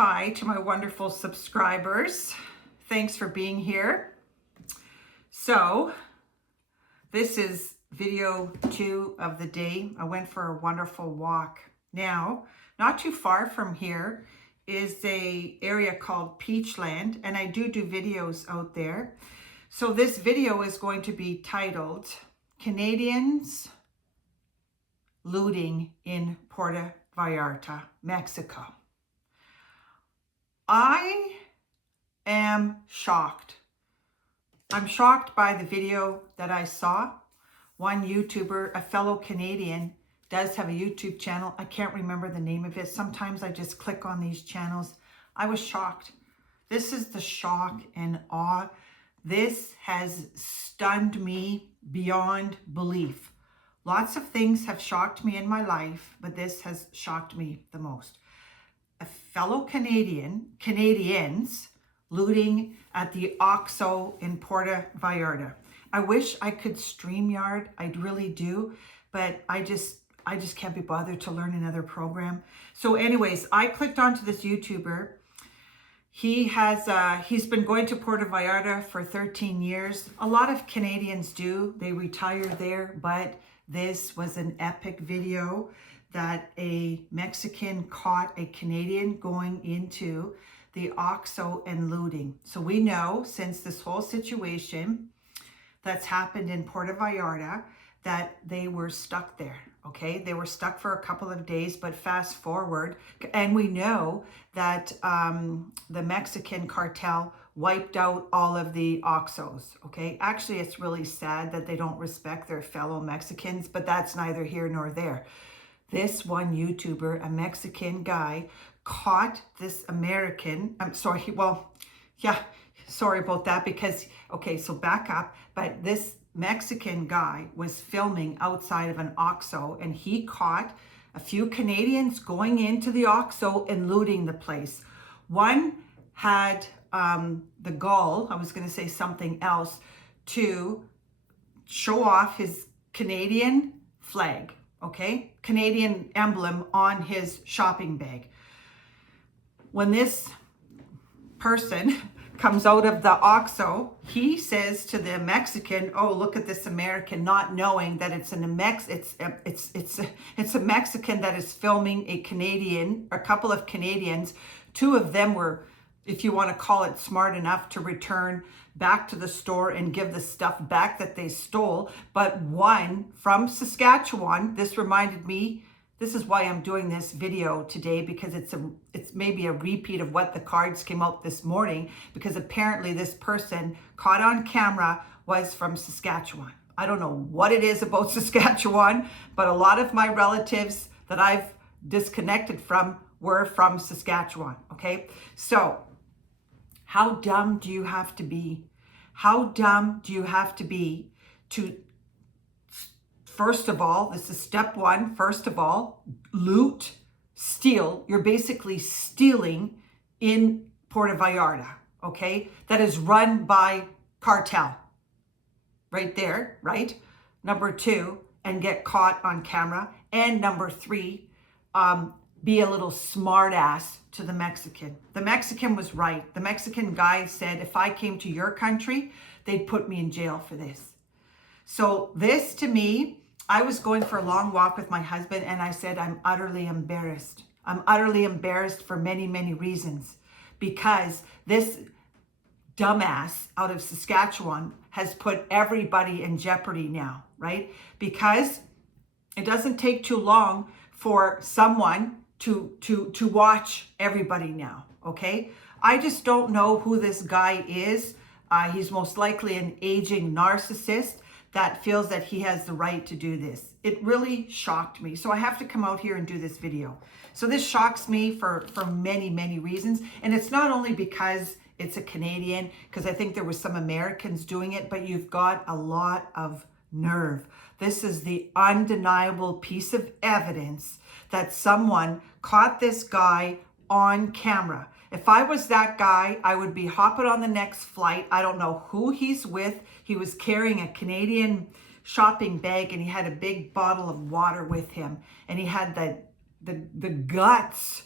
Hi to my wonderful subscribers. Thanks for being here. So this is video 2 of the day. I went for a wonderful walk. Now, not too far from here is a area called Peachland, and I do videos out there. So this video is going to be titled Canadians Looting in Puerto Vallarta, Mexico. I am shocked. I'm shocked by the video that I saw. One YouTuber, a fellow Canadian, does have a YouTube channel. I can't remember the name of it. Sometimes I just click on these channels. I was shocked. This is the shock and awe. This has stunned me beyond belief. Lots of things have shocked me in my life, but this has shocked me the most. A fellow Canadians looting at the OXXO in Puerto Vaillarta. I wish I could StreamYard. I really do, but I just can't be bothered to learn another program. So anyways, I clicked onto this YouTuber. He's been going to Puerto Vaillarta for 13 years. A lot of Canadians do. They retire there, but this was an epic video that a Mexican caught a Canadian going into the OXXO and looting. So we know, since this whole situation that's happened in Puerto Vallarta, that they were stuck there, okay? They were stuck for a couple of days, but fast forward, and we know that the Mexican cartel wiped out all of the OXXOs, okay? Actually, it's really sad that they don't respect their fellow Mexicans, but that's neither here nor there. This one YouTuber, a Mexican guy, caught this American, sorry about that because, okay, so back up, but this Mexican guy was filming outside of an OXXO and he caught a few Canadians going into the OXXO and looting the place. One had the gall, I was going to say something else, to show off his Canadian flag. Okay, Canadian emblem on his shopping bag. When this person comes out of the OXXO, he says to the Mexican, "Oh, look at this American," not knowing that it's a Mexican that is filming a couple of Canadians. Two of them were, if you want to call it, smart enough to return back to the store and give the stuff back that they stole. But one from Saskatchewan, this reminded me, this is why I'm doing this video today, because it's maybe a repeat of what the cards came out this morning, because apparently this person caught on camera was from Saskatchewan. I don't know what it is about Saskatchewan, but a lot of my relatives that I've disconnected from were from Saskatchewan, okay? So how dumb do you have to be? How dumb do you have to be to, first of all, this is step one, first of all, loot, steal. You're basically stealing in Puerto Vallarta, okay? That is run by cartel. Right there, right? Number 2, and get caught on camera. And number 3, be a little smart ass to the Mexican. The Mexican was right. The Mexican guy said, if I came to your country, they'd put me in jail for this. So this, to me, I was going for a long walk with my husband and I said, I'm utterly embarrassed. I'm utterly embarrassed for many, many reasons, because this dumbass out of Saskatchewan has put everybody in jeopardy now, right? Because it doesn't take too long for someone to watch everybody now, okay? I just don't know who this guy is. He's most likely an aging narcissist that feels that he has the right to do this. It really shocked me. So I have to come out here and do this video. So this shocks me for many, many reasons. And it's not only because it's a Canadian, because I think there were some Americans doing it, but you've got a lot of nerve. This is the undeniable piece of evidence that someone caught this guy on camera. If I was that guy, I would be hopping on the next flight. I don't know who he's with. He was carrying a Canadian shopping bag and he had a big bottle of water with him. And he had the guts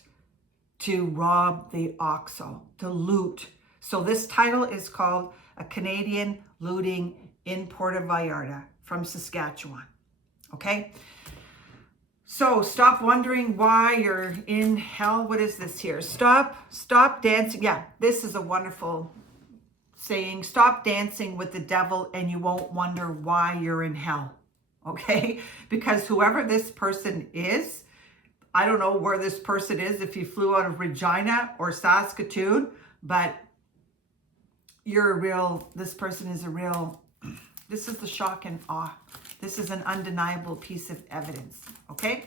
to rob the OXXO, to loot. So this title is called A Canadian Looting in Puerto Vaillarta from Saskatchewan. Okay? So stop wondering why you're in hell. What is this here? Stop dancing. Yeah, this is a wonderful saying. Stop dancing with the devil and you won't wonder why you're in hell. Okay? Because whoever this person is, I don't know where this person is, if you flew out of Regina or Saskatoon, but this person is a real, this is the shock and awe. This is an undeniable piece of evidence, okay?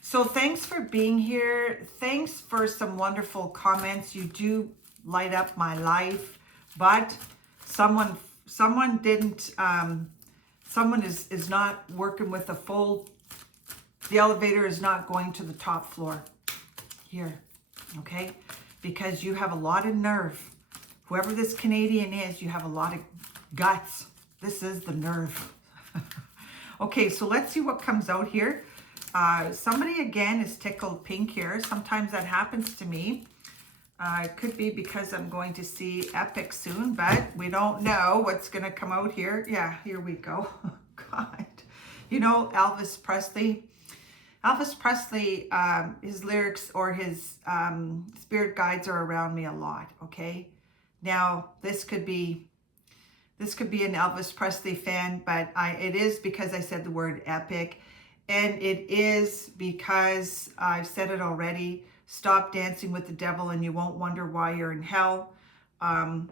So thanks for being here. Thanks for some wonderful comments. You do light up my life, but someone is not working with a full, the elevator is not going to the top floor here, okay? Because you have a lot of nerve. Whoever this Canadian is, you have a lot of guts. This is the nerve. Okay, so let's see what comes out here. Somebody again is tickled pink here. Sometimes that happens to me. It could be because I'm going to see Epic soon, but we don't know what's going to come out here. Yeah, here we go. God. You know, Elvis Presley, his lyrics or his spirit guides are around me a lot, okay? Now, this could be an Elvis Presley fan, but it is because I said the word epic. And it is because I've said it already. Stop dancing with the devil and you won't wonder why you're in hell. You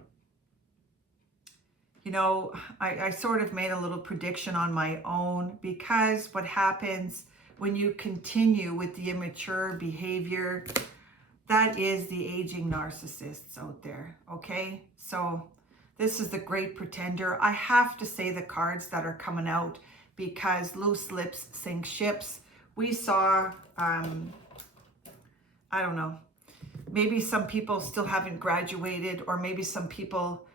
know, I sort of made a little prediction on my own, because what happens when you continue with the immature behavior, that is the aging narcissists out there, okay? So this is the great pretender. I have to say the cards that are coming out, because loose lips sink ships. We saw, I don't know, maybe some people still haven't graduated, or maybe some people,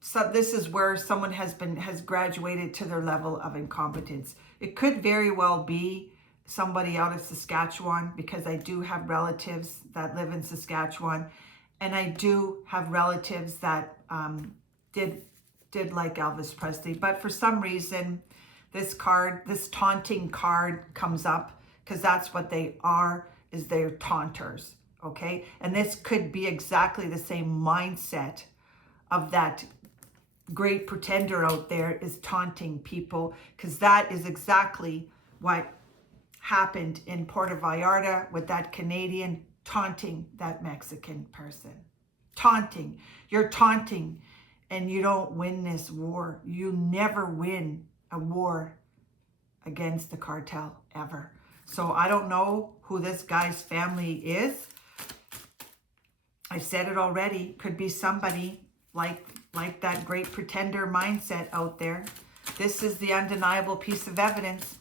so this is where someone has graduated to their level of incompetence. It could very well be somebody out of Saskatchewan, because I do have relatives that live in Saskatchewan, and I do have relatives that did like Elvis Presley. But for some reason, this taunting card comes up, because that's what they are, is they're taunters, okay? And this could be exactly the same mindset of that great pretender out there, is taunting people, because that is exactly what happened in Puerto Vallarta with that Canadian taunting that Mexican person. Taunting. You're taunting, and you don't win this war. You never win a war against the cartel, ever. So I don't know who this guy's family is. I've said it already. Could be somebody like that great pretender mindset out there. This is the undeniable piece of evidence.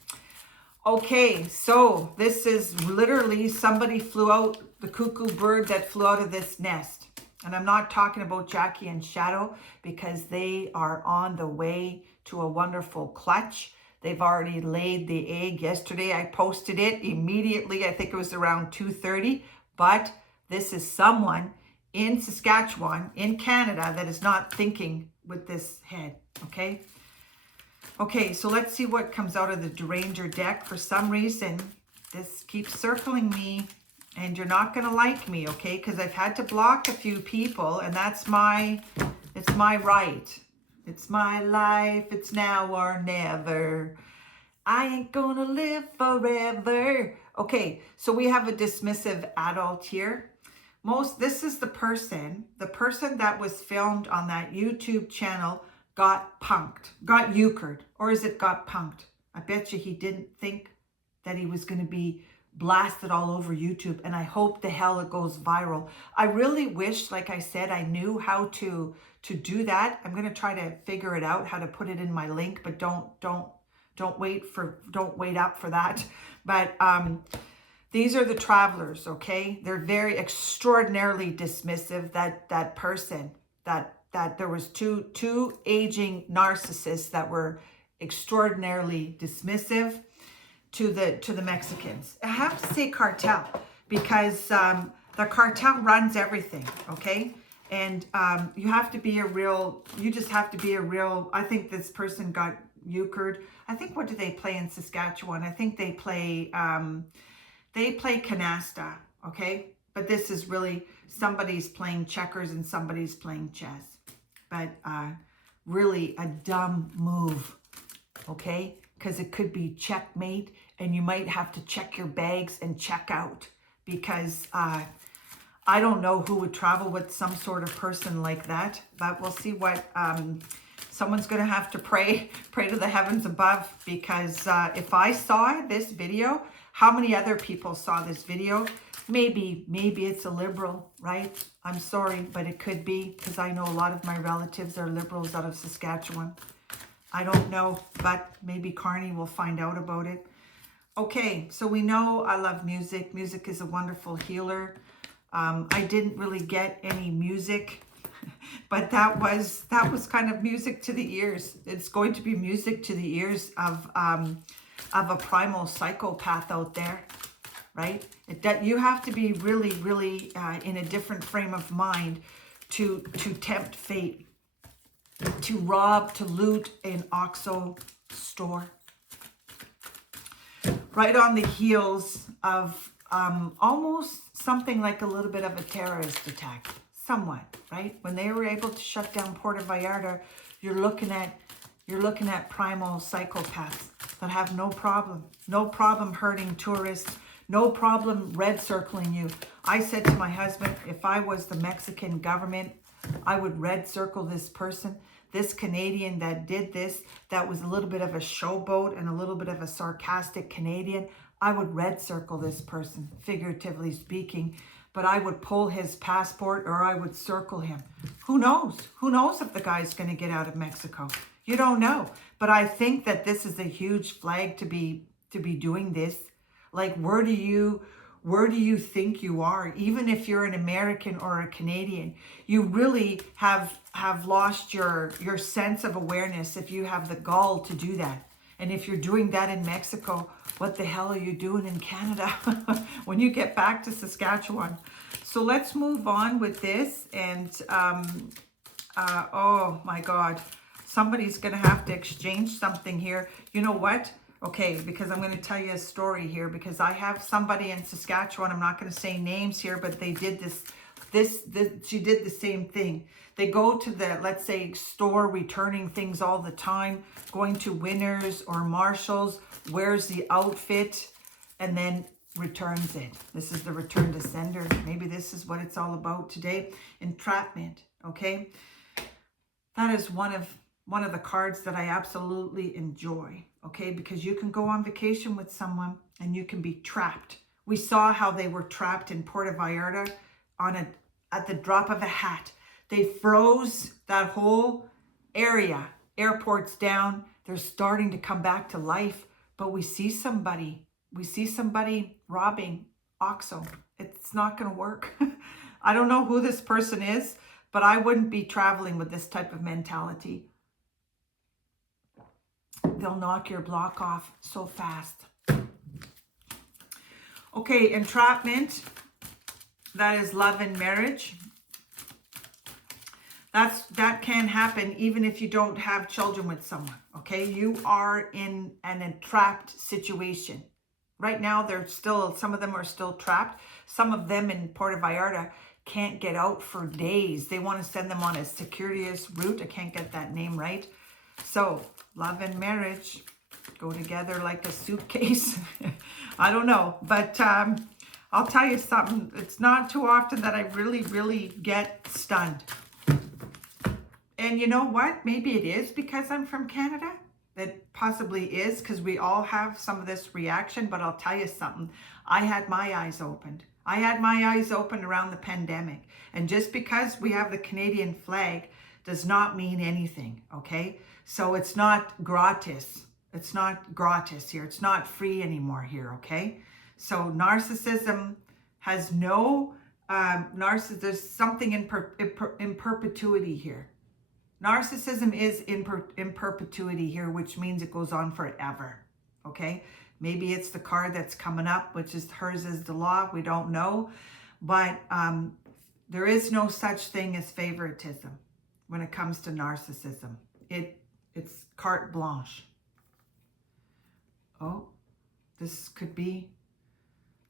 Okay, so this is literally somebody flew out, the cuckoo bird that flew out of this nest. And I'm not talking about Jackie and Shadow, because they are on the way to a wonderful clutch. They've already laid the egg. Yesterday I posted it immediately. I think it was around 2:30. But this is someone in Saskatchewan, in Canada, that is not thinking with this head, okay? Okay, so let's see what comes out of the Deranger deck. For some reason, this keeps circling me, and you're not going to like me, okay? Because I've had to block a few people, and it's my right. It's my life. It's now or never. I ain't going to live forever. Okay, so we have a dismissive adult here. This is the person that was filmed on that YouTube channel got punked, got euchred, or is it got punked? I bet you he didn't think that he was going to be blasted all over YouTube, and I hope the hell it goes viral. I really wish, like I said, I knew how to do that. I'm going to try to figure it out, how to put it in my link, but don't wait up for that. But these are the travelers, okay? They're very extraordinarily dismissive. That person, that there was two aging narcissists that were extraordinarily dismissive to the Mexicans. I have to say cartel, because The cartel runs everything, okay? And you have to be you just have to be I think this person got euchred. I think, what do they play in Saskatchewan? I think they play canasta, okay? But this is really, somebody's playing checkers and somebody's playing chess. But really a dumb move, okay? Because it could be checkmate, and you might have to check your bags and check out, because I don't know who would travel with some sort of person like that, but we'll see what, someone's going to have to pray to the heavens above, because if I saw this video, how many other people saw this video? Maybe it's a liberal, right? I'm sorry, but it could be, because I know a lot of my relatives are liberals out of Saskatchewan. I don't know, but maybe Carney will find out about it. Okay, so we know I love music. Music is a wonderful healer. I didn't really get any music, but that was kind of music to the ears. It's going to be music to the ears of a primal psychopath out there, right? You have to be really, really in a different frame of mind to tempt fate, to rob, to loot an OXXO store. Right on the heels of almost something like a little bit of a terrorist attack, somewhat, right? When they were able to shut down Puerto Vaillarta, you're looking at primal psychopaths that have no problem hurting tourists, no problem red circling you. I said to my husband, if I was the Mexican government, I would red circle this person. This Canadian that did this, that was a little bit of a showboat and a little bit of a sarcastic Canadian, I would red circle this person, figuratively speaking, but I would pull his passport or I would circle him. Who knows? Who knows if the guy's going to get out of Mexico? You don't know. But I think that this is a huge flag to be doing this. Like, where do you think you are? Even if you're an American or a Canadian, you really have lost your sense of awareness if you have the gall to do that. And if you're doing that in Mexico, what the hell are you doing in Canada when you get back to Saskatchewan? So let's move on with this. And oh my God, somebody's going to have to exchange something here. You know what? Okay, because I'm going to tell you a story here, because I have somebody in Saskatchewan, I'm not going to say names here, but they did she did the same thing. They go to the, let's say, store, returning things all the time, going to Winners or Marshalls, wears the outfit, and then returns it. This is the return to sender. Maybe this is what it's all about today. Entrapment, okay? That is one of the cards that I absolutely enjoy, okay? Because you can go on vacation with someone and you can be trapped. We saw how they were trapped in Puerto Vaillarta at the drop of a hat. They froze that whole area. Airport's down. They're starting to come back to life. But we see somebody robbing OXXO. It's not going to work. I don't know who this person is, but I wouldn't be traveling with this type of mentality. They'll knock your block off so fast. Okay, entrapment. That is love and marriage. That can happen even if you don't have children with someone, okay? You are in an entrapped situation. Right now, some of them are still trapped. Some of them in Puerto Vallarta can't get out for days. They want to send them on a circuitous route. I can't get that name right. So, love and marriage go together like a suitcase. I don't know, but I'll tell you something. It's not too often that I really, really get stunned. And you know what? Maybe it is because I'm from Canada. It possibly is, because we all have some of this reaction. But I'll tell you something. I had my eyes opened. I had my eyes opened around the pandemic. And just because we have the Canadian flag does not mean anything, okay? So it's not gratis. It's not gratis here. It's not free anymore here, okay? So narcissism has no, there's something in perpetuity here. Narcissism is in perpetuity here, which means it goes on forever, okay? Maybe it's the card that's coming up, which is hers is the law. We don't know. But there is no such thing as favoritism when it comes to narcissism. It's carte blanche. Oh, this could be,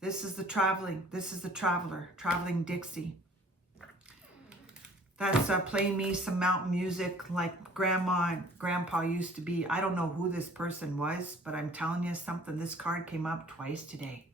this is the traveler, traveling Dixie. That's playing me some mountain music like Grandma and Grandpa used to be. I don't know who this person was, but I'm telling you something. This card came up twice today.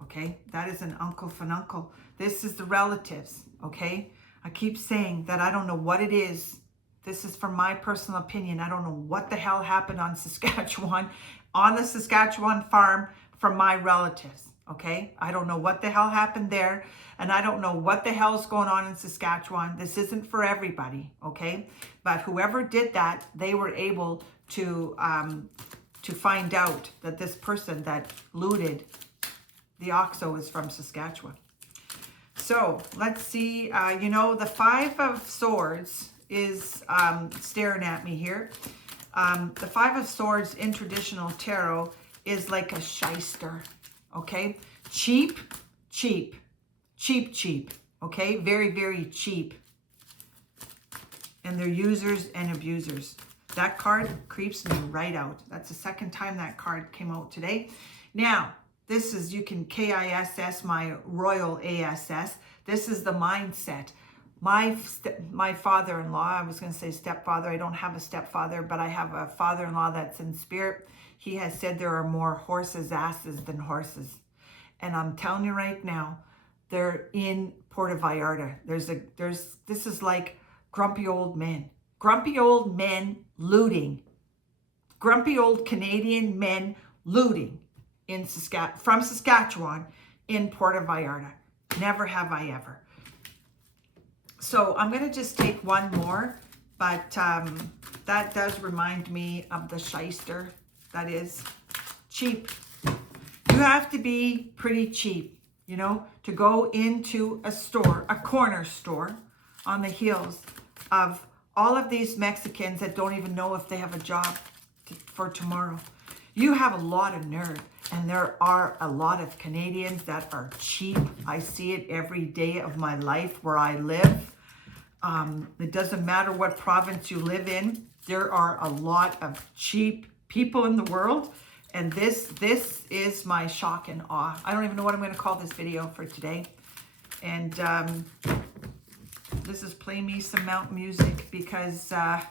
Okay, that is an uncle fununcle. This is the relatives. Okay, I keep saying that I don't know what it is. This is from my personal opinion. I don't know what the hell happened on Saskatchewan, on the Saskatchewan farm from my relatives. Okay, I don't know what the hell happened there, and I don't know what the hell's going on in Saskatchewan. This isn't for everybody, okay? But whoever did that, they were able to find out that this person that looted the OXXO is from Saskatchewan. So let's see. You know, the Five of Swords is staring at me here. The Five of Swords in traditional tarot is like a shyster. Okay, cheap, okay, very, very cheap. And they're users and abusers. That card creeps me right out. That's the second time that card came out today. Now, this is, you can KISS my royal ASS. This is the mindset. My father-in-law, I was going to say stepfather. I don't have a stepfather, but I have a father-in-law that's in spirit. He has said there are more horses' asses than horses. And I'm telling you right now, they're in Puerto Vallarta. This is like grumpy old men. Grumpy old men looting. Grumpy old Canadian men looting from Saskatchewan in Puerto Vallarta. Never have I ever. So I'm going to just take one more, but that does remind me of the shyster. That is cheap. You have to be pretty cheap, you know, to go into a store, a corner store, on the heels of all of these Mexicans that don't even know if they have a job for tomorrow. You have a lot of nerve, and there are a lot of Canadians that are cheap. I see it every day of my life where I live. It doesn't matter what province you live in. There are a lot of cheap people in the world, and this is my shock and awe. I don't even know what I'm going to call this video for today. And this is Play Me Some Mountain Music, because I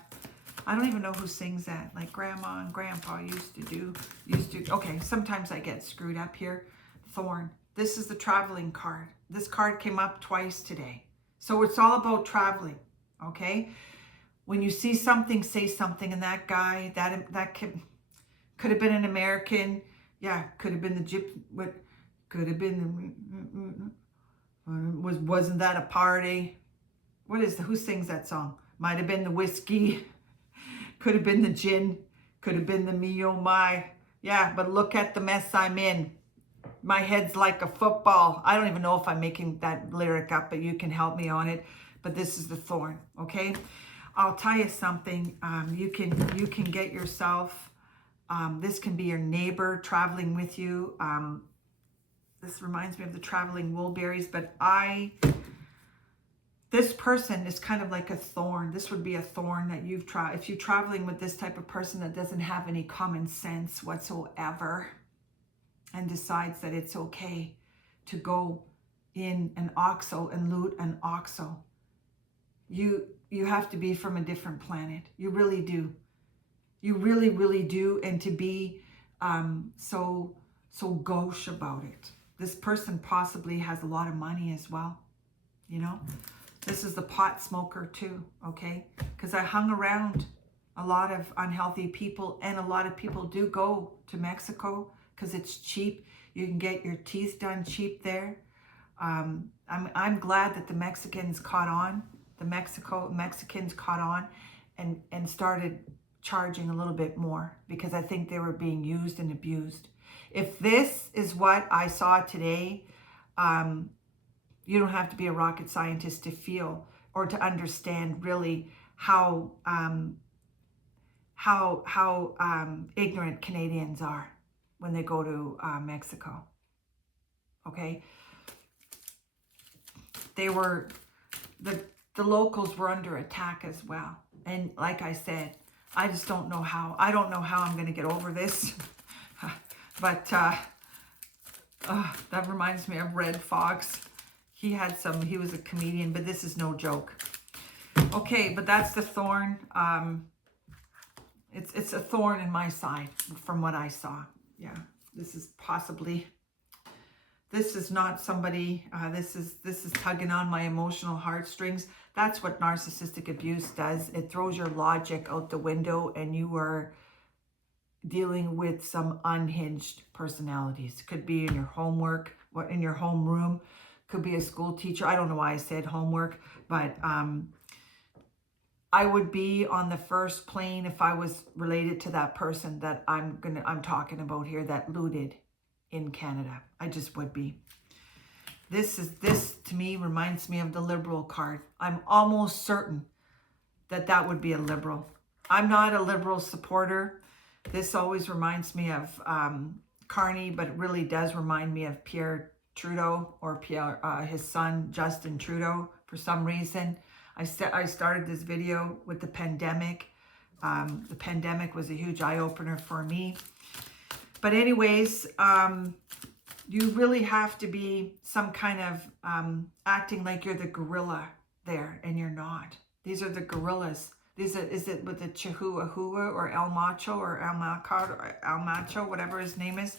don't even know who sings that. Like Grandma and Grandpa used to. Okay, sometimes I get screwed up here. Thorn. This is the traveling card. This card came up twice today. So it's all about traveling, okay? When you see something, say something. And that guy, that could have been an American. Yeah, could have been the what? Could have been wasn't that a party? Who sings that song? Might have been the whiskey. Could have been the gin. Could have been the me oh my. Yeah, but look at the mess I'm in. My head's like a football. I don't even know if I'm making that lyric up, but you can help me on it. But this is the thorn, okay? I'll tell you something. You can get yourself. This can be your neighbor traveling with you. This reminds me of the traveling woolberries, but this person is kind of like a thorn. This would be a thorn that you've tried. If you're traveling with this type of person that doesn't have any common sense whatsoever, and decides that it's okay to go in an OXXO and loot an OXXO. You have to be from a different planet. You really do. You really, really do. And to be so gauche about it. This person possibly has a lot of money as well. You know, this is the pot smoker too, okay? Because I hung around a lot of unhealthy people, and a lot of people do go to Mexico because it's cheap. You can get your teeth done cheap there. I'm glad that the Mexicans caught on. The Mexicans caught on and started charging a little bit more, because I think they were being used and abused. If this is what I saw today, you don't have to be a rocket scientist to feel or to understand really how ignorant Canadians are when they go to Mexico. Okay. they were, the locals were under attack as well. And like I said, I just don't know how. I don't know how I'm going to get over this. But that reminds me of Red Fox. He was a comedian, but this is no joke. Okay, but that's the thorn. It's a thorn in my side from what I saw. Yeah, this is not somebody, this is tugging on my emotional heartstrings. That's what narcissistic abuse does. It throws your logic out the window and you are dealing with some unhinged personalities. Could be in your homework, or in your homeroom, could be a school teacher. I don't know why I said homework, but I would be on the first plane if I was related to that person that I'm talking about here that looted in Canada. I just would be. This to me reminds me of the Liberal card. I'm almost certain that would be a Liberal. I'm not a Liberal supporter. This always reminds me of Carney, but it really does remind me of Pierre Trudeau, or his son Justin Trudeau, for some reason. I started this video with the pandemic. The pandemic was a huge eye-opener for me. But anyways, you really have to be some kind of acting like you're the gorilla there, and you're not. These are the gorillas. Is it with the Chihuahua or El Macho or El Macho, whatever his name is?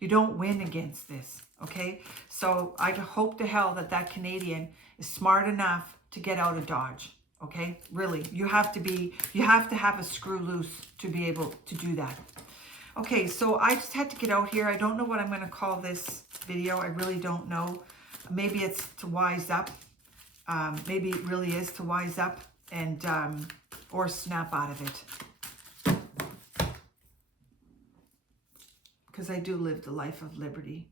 You don't win against this, okay? So I hope to hell that Canadian is smart enough to get out of Dodge, okay? Really, you have to have a screw loose to be able to do that. Okay, so I just had to get out here. I don't know what I'm going to call this video. I really don't know. Maybe it's to wise up. Maybe it really is to wise up and or snap out of it. Because I do live the life of liberty.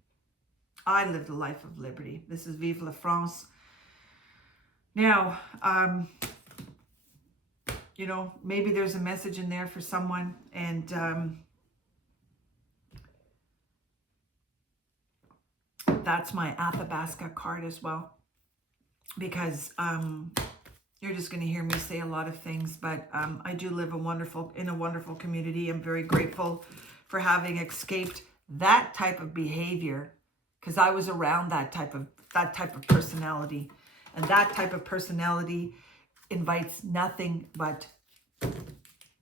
I live the life of liberty. This is Vive la France. Now, you know, maybe there's a message in there for someone, and that's my Athabasca card as well, because you're just going to hear me say a lot of things, but I do live in a wonderful community. I'm very grateful for having escaped that type of behavior, because I was around that type of personality. And that type of personality invites nothing but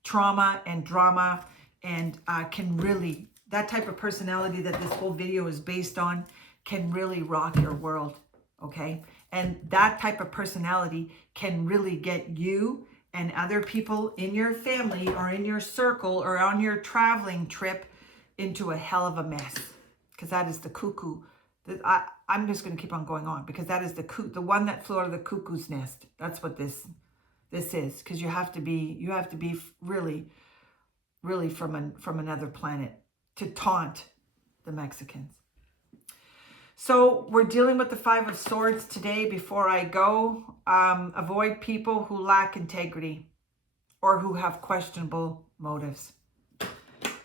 trauma and drama, and that type of personality that this whole video is based on can really rock your world, okay? And that type of personality can really get you and other people in your family or in your circle or on your traveling trip into a hell of a mess, because that is the cuckoo. I'm just going to keep on going on, because that is the one that flew out of the cuckoo's nest. That's what this is, because you have to be really, really from another planet to taunt the Mexicans. So we're dealing with the Five of Swords today. Before I go, avoid people who lack integrity or who have questionable motives.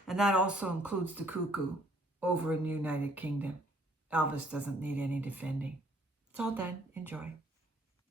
And that also includes the cuckoo over in the United Kingdom. Elvis doesn't need any defending. It's all done. Enjoy.